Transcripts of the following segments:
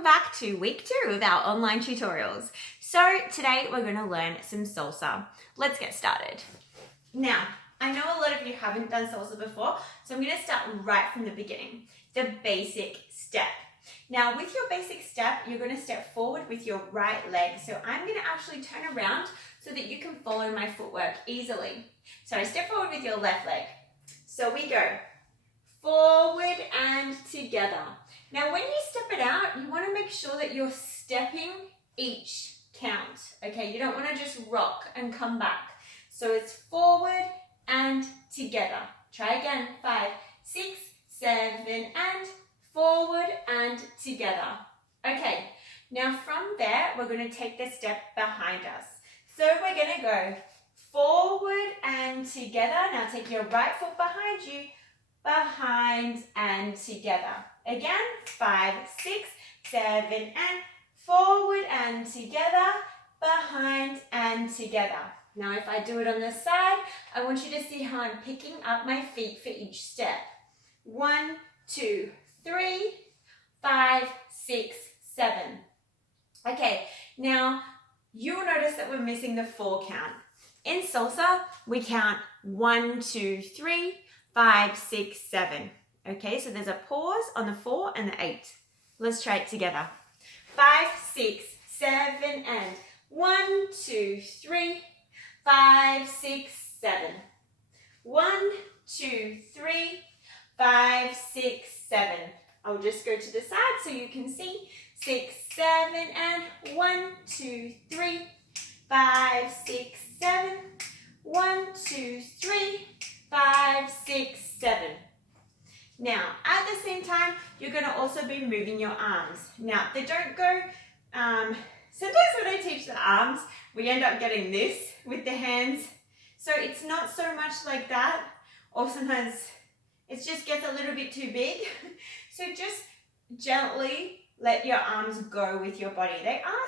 welcome back to week 2 of our online tutorials. So today we're going to learn some salsa. Let's get started. Now, I know a lot of you haven't done salsa before, so I'm going to start right from the beginning, the basic step. Now with your basic step, you're going to step forward with your right leg. So I'm going to actually turn around so that you can follow my footwork easily. So step forward with your left leg. So we go forward and together. Now when you step it out, you want to make sure that you're stepping each count, okay? You don't want to just rock and come back. So it's forward and together. Try again, 5, 6, 7, and forward and together. Okay, now from there, we're going to take the step behind us. So we're going to go forward and together. Now take your right foot behind you, behind and together. Again, 5, 6, 7, and forward and together, behind and together. Now if I do it on the side, I want you to see how I'm picking up my feet for each step. 1, 2, 3, 5, 6, 7. Okay, now you'll notice that we're missing the 4 count. In salsa, we count 1, 2, 3, 5, 6, 7. Okay, so there's a pause on the 4 and the 8. Let's try it together. 5, 6, 7, and 1, 2, 3, 5, 6, 7. 1, 2, 3, 5, 6, 7. I'll just go to the side so you can see. 6, 7, and 1, 2, 3, 5, 6, 7. 1, 2, 3, 5, 6, 7. Now, at the same time, you're going to also be moving your arms. Now, they don't go, sometimes when I teach the arms, we end up getting this with the hands. So it's not so much like that, or sometimes it just gets a little bit too big. So just gently let your arms go with your body. They are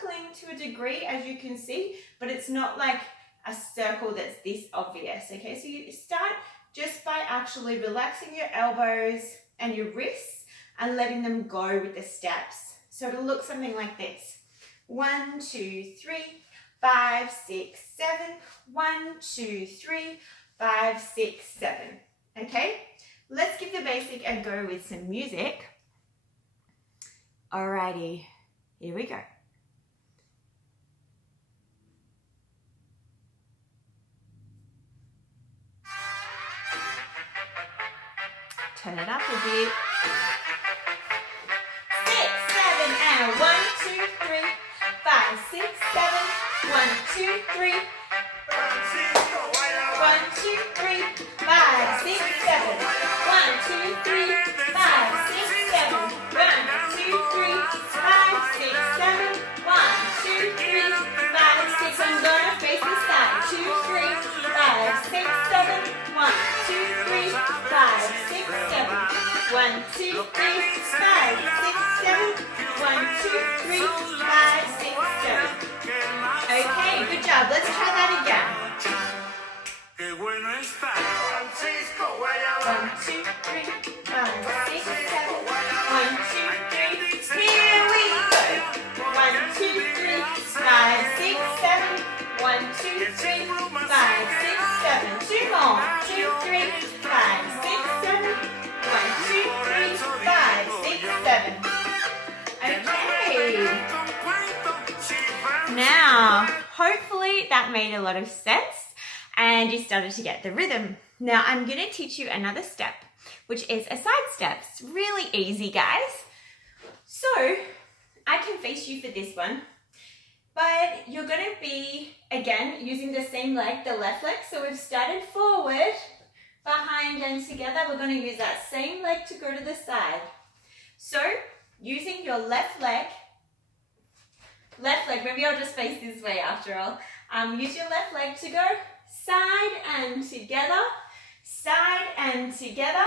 circling to a degree, as you can see, but it's not like a circle that's this obvious, okay? So you start just by actually relaxing your elbows and your wrists and letting them go with the steps. So it'll look something like this. 1, 2, 3, 5, 6, 7. 1, 2, 3, 5, 6, 7. Okay? Let's give the basic a go with some music. Alrighty, here we go. Turn it up a bit. 6, 7, and 1, 2, 3, 5, 6, 7. 1, 2, 3. 1, 2, 3, 5, 6, 7. 1, 2, 3, 5, 6, 7. 1, 2, 3, 5, 6, 7. 1, 2, 3, 5, 6. I'm gonna face this side. 2, 3, 5, 6, 7. 1, 2, 3, 5, 6, 7. 1, 2, 3, 5, 6, 7. 1, 2, 3, 5, 6, 7. Okay, good job. Let's try that again. 1, 2, 3, 5, 6, 7. 1, 2, 3. Here we go. 1, 2, 3, 5, 6, 7. 1, 2, 3, 5, 6, 7. 2 more. 2, 3, 5, 6, 7. 1, 2, 3, 5, 6, 7. Okay. Now, hopefully that made a lot of sense and you started to get the rhythm. Now I'm going to teach you another step, which is a side step. It's really easy, guys. So I can face you for this one, but you're going to be, again, using the same leg, the left leg. So we've started forward, behind and together. We're going to use that same leg to go to the side. So using your left leg, maybe I'll just face this way after all. Use your left leg to go side and together, side and together,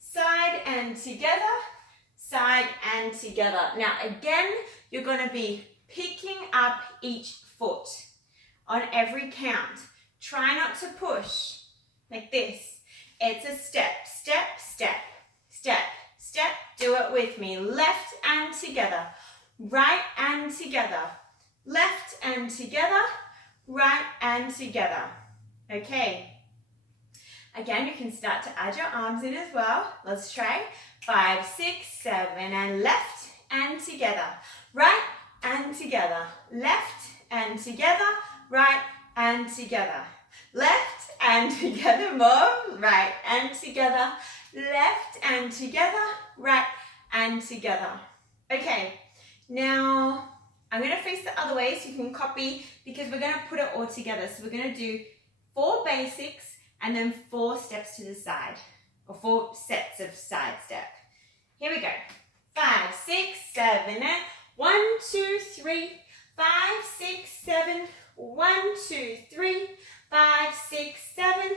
side and together, side and together. Now again, you're going to be picking up each foot on every count. Try not to push like this. It's a step, step, step, step, step. Do it with me. Left and together, right and together, left and together, right and together. Okay. Again, you can start to add your arms in as well. Let's try 5, 6, 7, and left and together, right and together, left and together, right and together, left and together, more, right and together, left and together, right and together. Okay, now I'm going to face the other way so you can copy, because we're going to put it all together. So we're going to do 4 basics and then 4 steps to the side, or 4 sets of side step. Here we go. 5, 6, 7, and 1, 2, 3, 5, 6, 7, 1, 2, 3, 5, 6, 7,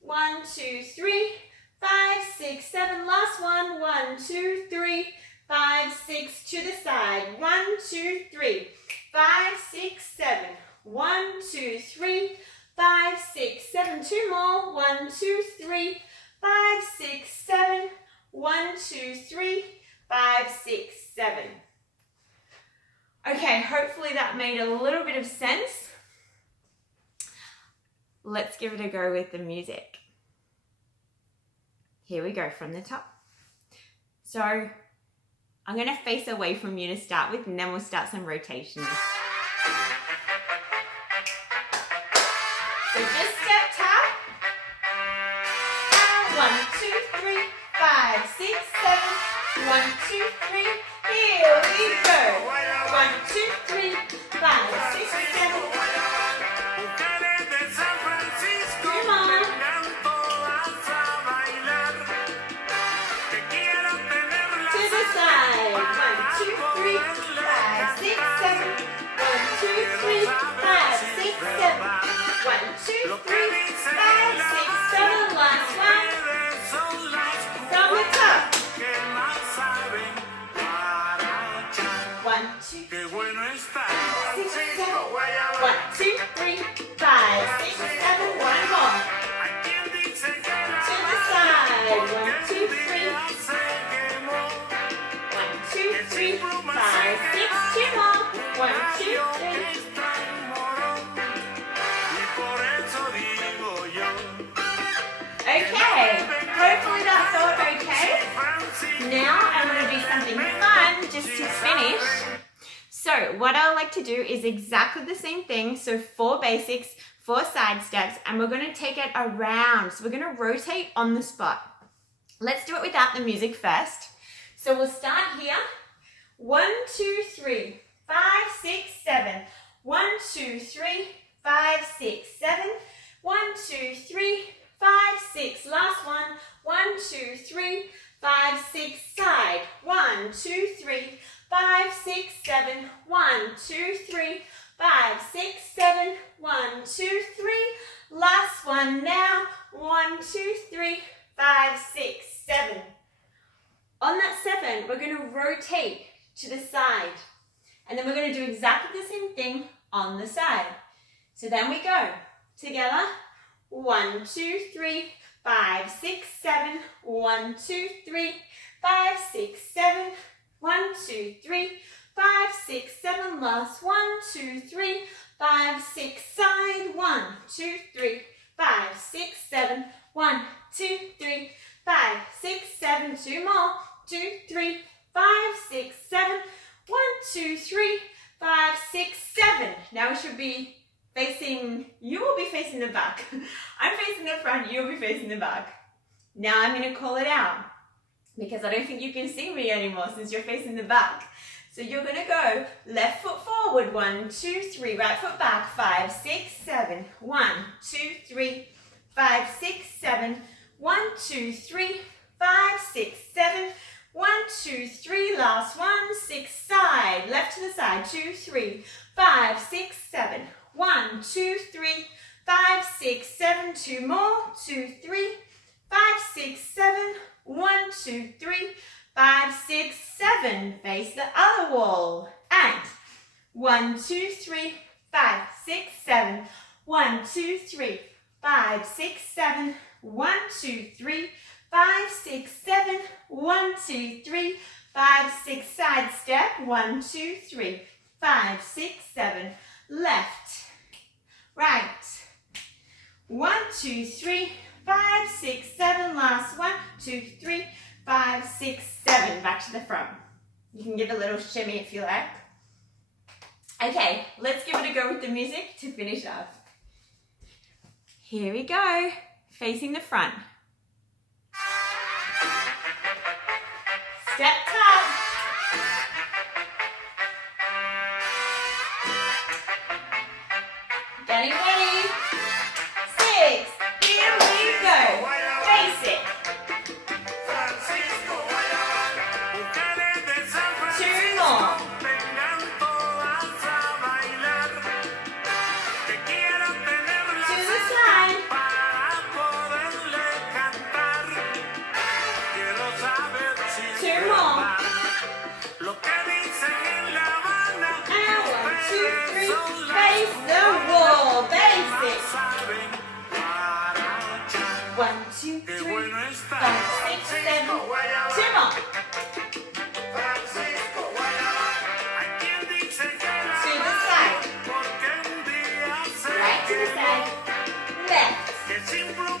1, 2, 3, 5, 6, 7, last one, 1, 2, 3, 5, 6, to the side, 1, 2, 3, 5, 6, 7, 1, 2, 3, 5, 6, 7, 2 more, 1, 2, 3, 5, 6, 7, 1, 2, 3, 5, 6, 7. Okay, hopefully that made a little bit of sense. Let's give it a go with the music. Here we go from the top. So I'm going to face away from you to start with, and then we'll start some rotations. So just step tap. 1, 2, 3, 5, 6, 7. 1, 2, 3. Here we go. 1, 2, 3, 5, 6, 7. Come on. To the side. 1, 2, 3, 5, 6, 7. 1, 2, 3, 5, 6, 7. 1, 2, 3, 5, 6, 7. Last one. From the top. 1, 2, 3, 5, 6, 7. 1, 2, 3, 5, 6, 7. One more. To the side. 1, 2, 3. 1, 2, 3, 5, 6. 2 more. 1, 2, 3. Okay, hopefully that felt okay. Now I'm going to do something fun just to finish. So what I like to do is exactly the same thing. So 4 basics, 4 side steps, and we're going to take it around. So we're going to rotate on the spot. Let's do it without the music first. So we'll start here. 1, 2, 3, 5, 6, 7. 1, 2, 3, 5, 6, 7. 1, 2, 3, 5, 6. Last one. 1, 2, 3, 5, 6. Side. 1, 2, 3, 5, 6, 7. 1, 2, 3, 5, 6, 7. 1, 2, 3. Last one now. 1, 2, 3, 5, 6, 7. On that 7, we're going to rotate to the side. And then we're going to do exactly the same thing on the side. So then we go together. 1, 2, 3, 5, 6, 7. 1, 2, 3, 5, 6, 7. 1, 2, 3, 5, 6, 7. Last 1, 2, 3, 5, 6. Side. 1, 2, 3, 5, 6, 7. 1, 2, 3, 5, 6, 7. 2 more. 2, 3, 5, 6, 7. 1, 2, 3, 5, 6, 7. Now we should be facing, you will be facing the back. I'm facing the front, you'll be facing the back. Now I'm going to call it out, because I don't think you can see me anymore since you're facing the back. So you're going to go left foot forward, 1, 2, 3, right foot back, 5, 6, 7. 1, 2, 3, 5, 6, 7. 1, 2, 3, 5, 6, 7. 1, 2, 3, last 1, 6, side, left to the side, 2, 3, 5, 6, 7. 1, 2, 3, 5, 6, 7. 2 more, 2, 3, 5, 6, 7. 1, 2, 3, 5, 6, 7. Face the other wall. And 1, 2, 3, 5, 6, 7. 1, 2, 3, 5, 6, 7. 1, 2, 3, 5, 6, 7. 1, 2, 3, 5, 6, side step. 1, 2, 3, 5, 6, 7. Left, right. 1, 2, 3, 5, 6, 7. Last 1, 2, 3, 5, 6, 7. Back to the front. You can give a little shimmy if you like. Okay, let's give it a go with the music to finish up. Here we go, facing the front. Step top. Getting ready. 6, here we go. Basic. 2 more. To the side. 2 more. And 1, 2, 3. Face the wall. Basic. 1, 2, 3, 5, 6, 7. 2 more. To the side. Right to the side. Left.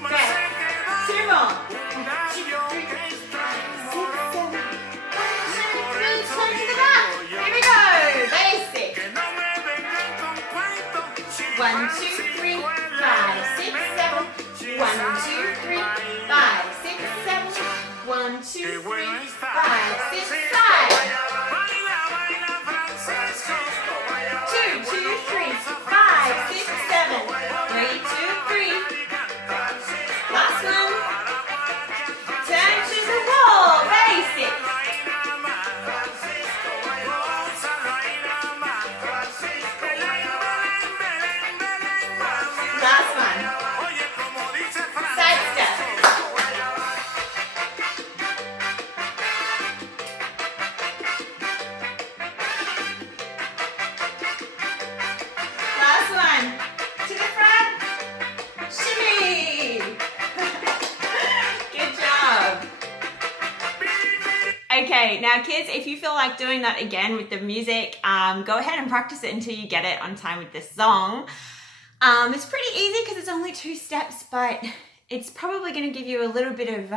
Right. 2 more. 1, 2, 3, 5, 6, 7. 1, 2, 3. Turn to the back. Here we go. Basic. 1, 2, 3, 5, 6, 7. 1, 2, 3, 5, 6, 7. 1, 2, 3, 5, 6, 5. 2, 2, 3, 5, 6, 7. 3, 2, 3. Last one. Turn to the wall. Basic. Last one. Side step. Last one. To the front. Shimmy. Good job. Okay, now kids, if you feel like doing that again with the music, go ahead and practice it until you get it on time with this song. It's pretty easy because it's only 2 steps, but it's probably going to give you a little bit of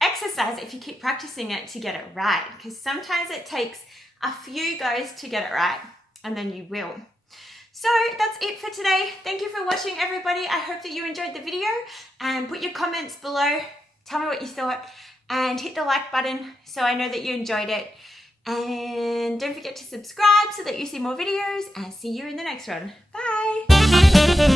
exercise if you keep practicing it to get it right, because sometimes it takes a few goes to get it right, and then you will. So that's it for today. Thank you for watching, everybody. I hope that you enjoyed the video, and put your comments below. Tell me what you thought, and hit the like button so I know that you enjoyed it. And don't forget to subscribe so that you see more videos, and see you in the next one. Bye.